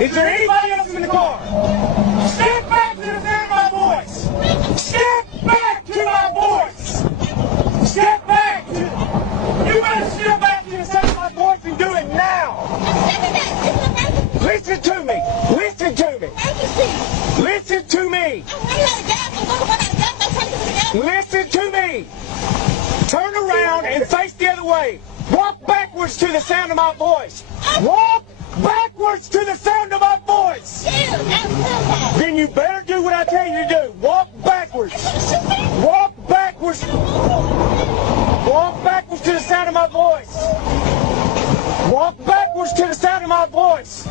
Is there anybody else in the car? Step back to the sound of my voice. Step back to my voice. Step back to... You better step back to the sound of my voice and do it now. Listen to me. Listen to me. Listen to me. Listen to me. Turn around and face the other way. Walk backwards to the sound of my voice. Walk backwards to the sound of my voice. Then you better do what I tell you to do. Walk backwards. Walk backwards. Walk backwards to the sound of my voice. Walk backwards to the sound of my voice.